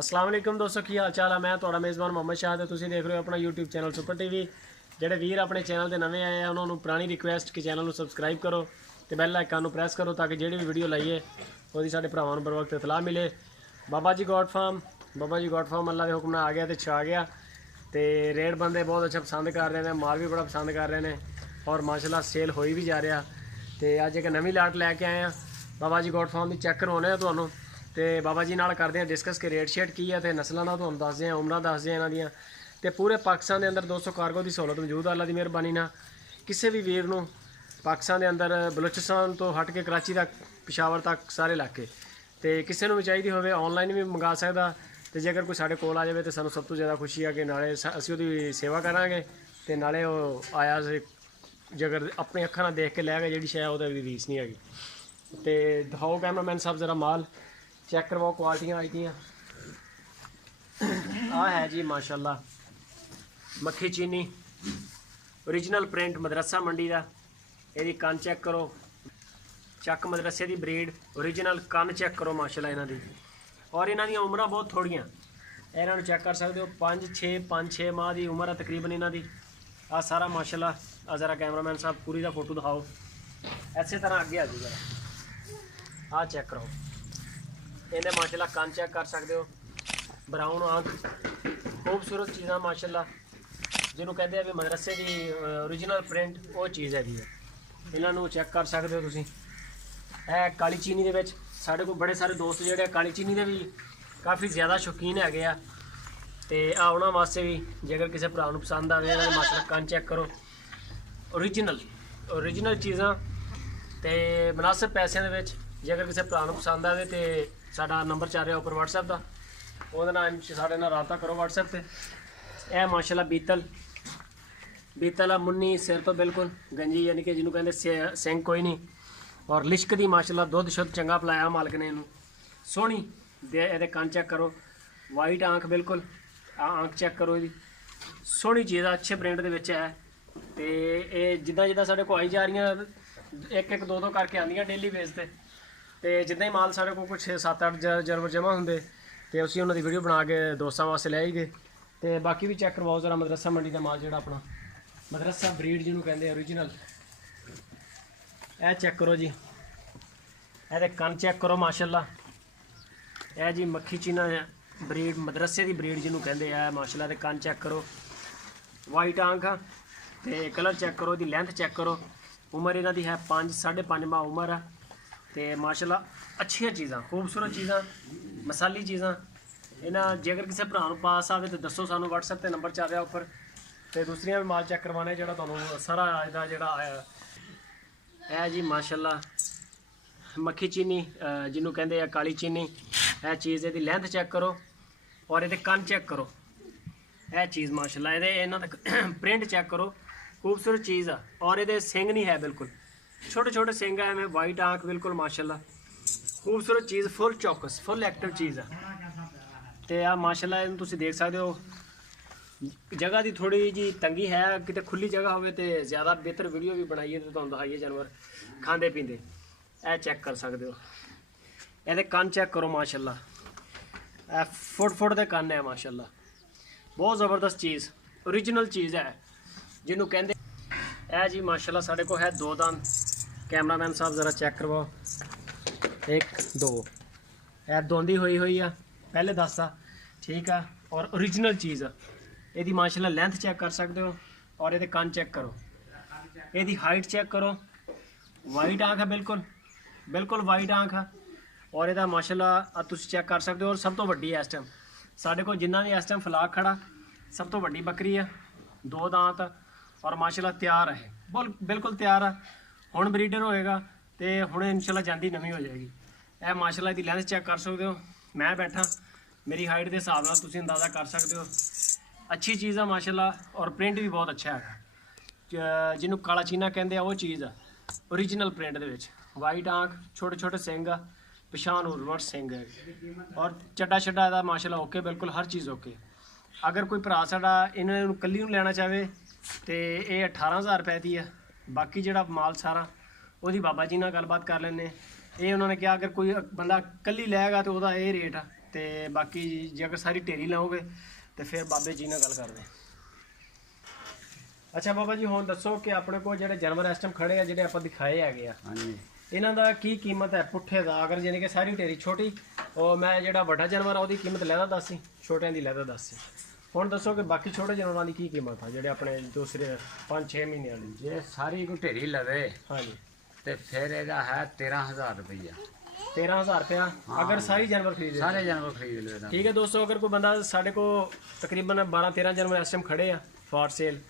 अस्सलाम वालेकुम दोस्तों, की हाल चाल है। मैं तुहाडा मेज़बान मोहम्मद शाह ते तुसीं देख रहे हो अपना यूट्यूब चैनल सुपर टीवी। ਜਿਹੜੇ ਵੀਰ ਆਪਣੇ ਚੈਨਲ ਦੇ ਨਵੇਂ ਆਏ ਆ ਉਹਨਾਂ ਨੂੰ ਪੁਰਾਣੀ ਰਿਕੁਐਸਟ ਕਿ ਚੈਨਲ ਨੂੰ ਸਬਸਕ੍ਰਾਈਬ ਕਰੋ ਤੇ ਬੈਲ ਆਈਕਨ ਨੂੰ ਪ੍ਰੈਸ ਕਰੋ ਤਾਂ ਕਿ ਜਿਹੜੀ ਵੀ ਵੀਡੀਓ ਲਾਈਏ ਉਹਦੀ ਸਾਡੇ ਭਰਾਵਾਂ ਨੂੰ ਬਰ ਵਕਤ ਇਤਲਾਹ ਮਿਲੇ। ਬਾਬਾ ਜੀ ਗੋਡ ਫਾਰਮ ਅੱਲਾ ਦੇ ਹੁਕਮ ਨਾਲ ਆ ਗਿਆ ਤੇ ਛਾ ਗਿਆ ਤੇ ਰੇਟ ਬੰਦੇ ਬਹੁਤ ਅੱਛਾ ਪਸੰਦ ਕਰ ਰਹੇ ਨੇ, ਮਾਲ ਵੀ ਬੜਾ ਪਸੰਦ ਕਰ ਰਹੇ ਨੇ ਔਰ ਮਾਸ਼ਾਅੱਲਾ ਸੇਲ ਹੋਈ ਵੀ ਜਾ ਰਿਹਾ। ਤੇ ਅੱਜ ਇੱਕ ਨਵੀਂ ਲਾਟ ਲੈ ਕੇ ਆਏ ਆ ਬਾਬਾ ਜੀ ਗੋਡ ਫਾਰਮ ਦੀ। ਚੈੱਕ ਕਰਵਾਉਣੇ ਆ ਤੁਹਾਨੂੰ ਤੇ ਬਾਬਾ ਜੀ ਨਾਲ ਕਰਦੇ ਆ ਡਿਸਕਸ ਕਿ ਰੇਟ ਸ਼ੇਟ ਕੀ ਹੈ ਤੇ ਨਸਲਾਂ ਦਾ ਤੁਹਾਨੂੰ ਦੱਸਦੇ ਆ, ਉਮਰਾਂ ਦੱਸਦੇ ਆ ਇਹਨਾਂ ਦੀਆਂ। ਤੇ पूरे पाकिस्तान के अंदर दोस्तों कार्गो की सहूलत मौजूद है अल्लाह की मेहरबानी ना। किसी भी वीर नूं पाकिस्तान के अंदर बलूचिस्तान तो हट के कराची तक पिशावर तक सारे इलाके तो किसी भी चाहिए होवे ऑनलाइन भी मंगा सकता। तो जेकर कोई साढ़े कोल आ जाए तो सानू सब तो ज़्यादा खुशी है कि नाले असीं उहदी सेवा करांगे ते नाले वो आया जेकर अपनी अखां नाल देख के लै गए जिहड़ी शै ओहदी रीस नहीं हैगी। तो दिखाओ कैमरामैन साहब ज़रा माल चैक करवाओ, क्वालिटियां आई दियां आ है जी माशाअल्लाह। मक्खी चीनी ओरिजिनल प्रिंट मदरसा मंडी का। यदि कन चेक करो, चक मदरसे की ब्रीड ओरिजिनल कन चेक करो माशाल्लाह इन्हां दी। और इन्हां दी उम्रां बहुत थोड़ियां, इन्हां नूं चेक कर सकते हो 5-6 माह की उम्र है तकरीबन इन्हां दी। आ सारा माशाल्लाह। आ ज़रा कैमरामैन साहब पूरी का फोटो दिखाओ, इस तरह अगे आ जाओ जरा। आ चेक करो इन्हें माशाल्लाह कन चेक कर सकते हो, ब्राउन आँख, खूबसूरत चीज़ां माशाल्लाह जिन्हों कहते हैं भी मदरसे की ओरिजिनल प्रिंट वो चीज़ है। इन्हों चेक कर सकते हो तुसीं। है काली चीनी दे विच साढ़े को बड़े सारे दोस्त जोड़े काली चीनी के भी काफ़ी ज़्यादा शौकीन है तो उन्होंने वास्ते भी जेकर किसी भरा नूं पसंद आए माशाल्लाह कन चेक करो। ओरिजिनल चीज़ां तो मुनासिब पैसों के जेकर किसी भरा नूं पसंद आए तो साडा नंबर चल रहा उपर व्हाट्सएप का, ਉਹਦੇ ਨਾਲ ਸਾਡੇ ਨਾਲ ਰਾਬਤਾ ਕਰੋ WhatsApp ਤੇ। ਇਹ ਮਾਸ਼ਾਅੱਲਾ ਬੀਤਲ ਆ ਮੁੰਨੀ ਸਿਰ ਤੋਂ ਬਿਲਕੁਲ ਗੰਜੀ, ਯਾਨੀ ਕਿ ਜਿਹਨੂੰ ਕਹਿੰਦੇ ਸਿੰਘ ਕੋਈ ਨਹੀਂ। ਔਰ ਲਿਸ਼ਕ ਦੀ ਮਾਸ਼ਾਅੱਲਾ ਦੁੱਧ ਸ਼ੁੱਧ ਚੰਗਾ ਪਿਲਾਇਆ ਮਾਲਕ ਨੇ ਇਹਨੂੰ। ਸੋਹਣੀ ਦੇ ਇਹਦੇ ਕੰਨ ਚੈੱਕ ਕਰੋ, ਵਾਈਟ ਆਂਖ ਬਿਲਕੁਲ, ਆਂਖ ਚੈੱਕ ਕਰੋ ਇਹਦੀ। ਸੋਹਣੀ ਚੀਜ਼ ਆ, ਅੱਛੇ ਬ੍ਰਾਂਡ ਦੇ ਵਿੱਚ ਹੈ। ਤੇ ਇਹ ਜਿੱਦਾਂ ਜਿੱਦਾਂ ਸਾਡੇ ਕੋਲ ਆਈ ਜਾ ਰਹੀਆਂ ਇੱਕ ਦੋ ਕਰਕੇ ਆਉਂਦੀਆਂ ਡੇਲੀ ਬੇਸ ਤੇ ਜਿੱਦਾਂ ਹੀ ਮਾਲ ਸਾਡੇ ਕੋਲ ਕੁਛ 7-8 ਜਨਵਰ ਜਮ੍ਹਾਂ ਹੁੰਦੇ तो उसी उन्होंने वीडियो बना के दोस्तों वास्ते ले ही गए। तो बाकी भी चेक करवाओ जरा मदरसा मंडी का माल जो अपना मदरसा ब्रीड जिन्होंने कहते ओरिजिनल। यह चेक करो जी, ये कन चेक करो माशाल्लाह। यह जी मक्खी चीना ब्रीड मदरसे की ब्रीड जिन्होंने कहते हैं माशाल्लाह। तो कन चेक करो, वाइट आंख तो कलर चेक करो, इसकी लेंथ चेक करो। उम्र इन्हों की है 5-5.5 माह उम्र है। तो माशाल्लाह अच्छिया चीज़ां, खूबसूरत चीज़ां, मसाली चीज़ां इन्हां। जेकर किसी भरा नूं पास आवे तो दसो सानू WhatsApp ते नंबर चल रहा उपर। तो दूसरिया भी माल चेक करवाने जो तुहानूं सारा इहदा जिहड़ा आया है जी माशाल्लाह। मक्खी चीनी जिन्हों कहते हैं काली चीनी। यह चीज़ इहदी लेंथ चेक करो और ये कन चेक करो। यह चीज़ माशाल्लाह ये इन्हां दा प्रिंट चेक करो, खूबसूरत चीज़ आ। और ये सिंग नहीं है, बिल्कुल छोटे छोटे सिंग है में, वाइट आंख बिल्कुल माशाल्लाह। खूबसूरत चीज़, फुल चौकस, फुल एक्टिव चीज़ है। तो आ माशाल्लाह इन्हूं तुसीं देख सकते हो। जगह की थोड़ी जी तंगी है, कितने खुली जगह हो तो ज़्यादा बेहतर वीडियो भी बनाइए तो तुहानूं दिखाइए जानवर खाते पीते। ए चेक कर सकते हो, ये कन चेक करो माशाल्लाह। फुट के कन है माशाल्लाह, बहुत ज़बरदस्त चीज़, ओरिजिनल चीज़ है जिन्हों कहते। ए जी माशाल्लाह साढ़े को है 2 दांत। कैमरामैन साहब ज़रा चेक करवाओ, 1-2 ए दोंदी हुई है पहले दसा, ठीक है। और ओरिजिनल चीज़ यदि माशाल्लाह लेंथ चेक कर सकते हो और ये कन चेक करो, यदि हाइट चेक करो। वाइट आँख है, बिल्कुल बिल्कुल वाइट आँख है। और यदा माशाल्लाह तुम चेक कर सकते हो। और सब तो वड्डी है इस टाइम साढ़े को जिन्ना भी इस टाइम फिलाक खड़ा, सब तो वड्डी बकरी है, 2 दांत और माशाल्लाह तैयार है, बिल्कुल तैयार है। हुण ब्रीडर होएगा तो हुण इंशाल्लाह जांदी नवीं हो जाएगी। यह माशाल्लाह की लेंथ चेक कर सकते हो। मैं बैठा मेरी हाइट के हिसाब नाल तुसीं अंदाज़ा कर सकते हो। अच्छी चीज़ है माशाल्लाह और प्रिंट भी बहुत अच्छा है। जिन्हों काला चीना कहते हैं वो चीज़ है ओरिजिनल प्रिंट दे विच। वाइट आँख, छोटे छोटे सिंग आ, पिछाण रिवर्स सिंग है और चड्डा छड्डा इहदा माशाल्लाह ओके, बिल्कुल हर चीज़ ओके। अगर कोई भरा साडा इन्हां कल्ली नूं लैना चाहे तो ये 18,000 रुपए की है। बाकी जो माल सारा वो बाबा जी नाल गलबात कर लैंदे। ये उन्होंने कहा अगर कोई बंदा कल्ली लैगा तो वह ये रेट आ। ਤੇ ਬਾਕੀ ਜੇ ਅਗਰ ਸਾਰੀ ਢੇਰੀ ਲਾਓਗੇ ਤੇ ਫਿਰ ਬਾਬੇ ਜੀ ਨਾਲ ਗੱਲ ਕਰਦੇ। ਅੱਛਾ ਬਾਬਾ ਜੀ ਹੁਣ ਦੱਸੋ ਕਿ ਆਪਣੇ ਕੋਲ ਜਿਹੜੇ ਜਾਨਵਰ ਇਸ ਟਾਈਮ ਖੜੇ ਆ ਜਿਹੜੇ ਆਪਾਂ ਦਿਖਾਏ ਹੈਗੇ ਆ, ਹਾਂਜੀ ਇਹਨਾਂ ਦਾ ਕੀ ਕੀਮਤ ਹੈ ਪੁੱਠੇ ਦਾ? ਅਗਰ ਜਾਨੀ ਕਿ ਸਾਰੀ ਢੇਰੀ ਛੋਟੀ, ਉਹ ਮੈਂ ਜਿਹੜਾ ਵੱਡਾ ਜਾਨਵਰ ਆ ਉਹਦੀ ਕੀਮਤ ਲੈਦਾ ਦੱਸੀ, ਛੋਟਿਆਂ ਦੀ ਲੈਦਾ ਦੱਸੀ। ਹੁਣ ਦੱਸੋ ਕਿ ਬਾਕੀ ਛੋਟੇ ਜਾਨਵਰਾਂ ਦੀ ਕੀ ਕੀਮਤ ਆ ਜਿਹੜੇ ਆਪਣੇ ਦੂਸਰੇ 5-6 ਮਹੀਨਿਆਂ ਵਾਲੀ? ਜੇ ਸਾਰੀ ਕੋਈ ਢੇਰੀ ਲਵੇ ਹਾਂਜੀ ਤੇ ਫਿਰ ਇਹਦਾ ਹੈ 13,000 ਰੁਪਈਆ। 13,000 ਰੁਪਇਆ ਅਗਰ ਸਾਰੀ ਜਾਨਵਰ ਖਰੀਦੇ? ਸਾਰੇ ਜਾਨਵਰ ਖਰੀਦ ਲਵੇ ਤਾਂ। ਠੀਕ ਹੈ ਦੋਸਤੋ, ਅਗਰ ਕੋਈ ਬੰਦਾ ਸਾਡੇ ਕੋਲ ਤਕਰੀਬਨ 12-13 ਜਾਨਵਰ ਇਸ ਟਾਈਮ ਖੜੇ ਆ ਫॉर ਸੇਲ,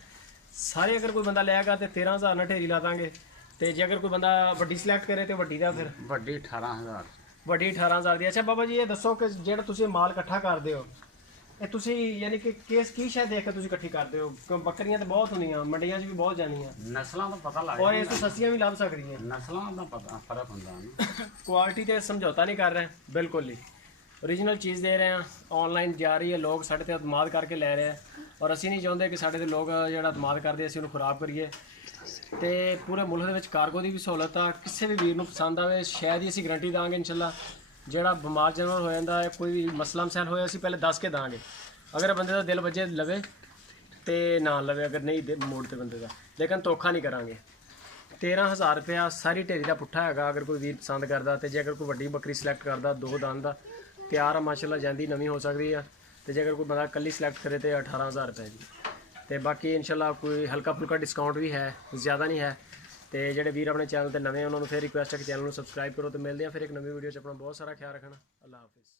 ਸਾਰੇ ਅਗਰ ਕੋਈ ਬੰਦਾ ਲਏਗਾ ਤੇ 13,000 ਨਾਲ ਢੇਰੀ ਲਾ ਦਾਂਗੇ। ਤੇ ਜੇ ਅਗਰ ਕੋਈ ਬੰਦਾ ਵੱਡੀ ਸਿਲੈਕਟ ਕਰੇ ਤੇ ਵੱਡੀ ਦਾ ਫਿਰ ਵੱਡੀ 18,000। ਵੱਡੀ 18,000 ਦੀ। ਅੱਛਾ ਬਾਬਾ ਜੀ ਇਹ ਦੱਸੋ ਕਿ ਜਿਹੜਾ ਤੁਸੀਂ ਮਾਲ ਇਕੱਠਾ ਕਰਦੇ ਹੋ, ਇਹ ਤੁਸੀਂ ਯਾਨੀ ਕਿ ਕੀ ਸ਼ਾਇਦ ਦੇਖ ਕੇ ਤੁਸੀਂ ਇਕੱਠੀ ਕਰਦੇ ਹੋ? ਕਿਉਂ ਬੱਕਰੀਆਂ ਤਾਂ ਬਹੁਤ ਹੁੰਦੀਆਂ, ਮੰਡੀਆਂ 'ਚ ਵੀ ਬਹੁਤ ਜਾਂਦੀਆਂ, ਨਸਲਾਂ ਦਾ ਪਤਾ ਲੱਗ ਔਰ ਇਸ ਤੋਂ ਸਸਤੀਆਂ ਵੀ ਲੱਭ ਸਕਦੀਆਂ। ਨਸਲਾਂ ਦਾ ਪਤਾ ਫਰਕ ਹੁੰਦਾ ਨਾ। ਕੁਆਲਿਟੀ ਤੇ ਸਮਝੌਤਾ ਨਹੀਂ ਕਰ ਰਹੇ ਬਿਲਕੁਲ ਹੀ, ਓਰੀਜਨਲ ਚੀਜ਼ ਦੇ ਰਹੇ ਆ। ਆਨਲਾਈਨ ਜਾ ਰਹੀ ਹੈ, ਲੋਕ ਸਾਡੇ ਤੇ ਇਤਮਾਦ ਕਰਕੇ ਲੈ ਰਹੇ ਆ, ਔਰ ਅਸੀਂ ਨਹੀਂ ਚਾਹੁੰਦੇ ਕਿ ਸਾਡੇ ਤੇ ਲੋਕ ਜਿਹੜਾ ਇਤਮਾਦ ਕਰਦੇ ਅਸੀਂ ਉਹਨੂੰ ਖਰਾਬ ਕਰੀਏ। ਤੇ ਪੂਰੇ ਮੁਲਕ ਦੇ ਵਿੱਚ ਕਾਰਗੋ ਦੀ ਵੀ ਸਹੂਲਤ ਆ, ਕਿਸੇ ਵੀ ਵੀਰ ਨੂੰ ਪਸੰਦ ਆਵੇ ਸ਼ਾਇਦ ਹੀ ਅਸੀਂ ਗਰੰਟੀ ਦਾਂਗੇ ਇਨਸ਼ਾਅੱਲਾ। ਜਿਹੜਾ ਬਿਮਾਰ ਜਾਨਵਰ ਹੋ ਜਾਂਦਾ ਹੈ, ਕੋਈ ਵੀ ਮਸਲਾ ਮਸੈਲ ਹੋਇਆ, ਅਸੀਂ ਪਹਿਲੇ ਦੱਸ ਕੇ ਦਾਂਗੇ। ਅਗਰ ਬੰਦੇ ਦਾ ਦਿਲ ਵੱਜੇ ਲਵੇ ਤੇ ਨਾ ਲਵੇ, ਅਗਰ ਨਹੀਂ ਮੋੜ ਤੇ ਬੰਦੇ ਦਾ, ਲੇਕਿਨ ਧੋਖਾ ਨਹੀਂ ਕਰਾਂਗੇ। 13,000 ਰੁਪਇਆ ਸਾਰੀ ਢੇਰੀ ਦਾ ਪੁੱਠਾ ਹੈਗਾ ਅਗਰ ਕੋਈ ਵੀਰ ਪਸੰਦ ਕਰਦਾ। ਤੇ ਜੇ ਅਗਰ ਕੋਈ ਵੱਡੀ ਬੱਕਰੀ ਸਿਲੈਕਟ ਕਰਦਾ 2 ਦੰਦ ਦਾ, ਤਿਆਰ ਆ ਮਾਸ਼ਾਅੱਲਾ, ਜਾਂਦੀ ਨਵੀਂ ਹੋ ਸਕਦੀ ਆ। ਤੇ ਜੇ ਅਗਰ ਕੋਈ ਬੰਦਾ ਇਕੱਲੀ ਸਿਲੈਕਟ ਕਰੇ ਤੇ 18,000 ਰੁਪਏ ਦੀ। ਤੇ ਬਾਕੀ ਇਨਸ਼ਾਅੱਲਾ ਕੋਈ ਹਲਕਾ ਫੁਲਕਾ ਡਿਸਕਾਊਂਟ ਵੀ ਹੈ, ਜ਼ਿਆਦਾ ਨਹੀਂ ਹੈ। ਤੇ ਜਿਹੜੇ ਵੀਰ ਆਪਣੇ ਚੈਨਲ ਤੇ ਨਵੇਂ ਉਹਨਾਂ ਨੂੰ ਫਿਰ ਰਿਕੁਐਸਟ ਹੈ ਕਿ ਚੈਨਲ ਨੂੰ ਸਬਸਕ੍ਰਾਈਬ ਕਰੋ। ਤੇ ਮਿਲਦੇ ਆ ਫਿਰ ਇੱਕ ਨਵੀਂ ਵੀਡੀਓ 'ਚ। ਆਪਣਾ ਬਹੁਤ ਸਾਰਾ ਖਿਆਲ ਰੱਖਣਾ। ਅੱਲਾ ਹਾਫਿਜ਼।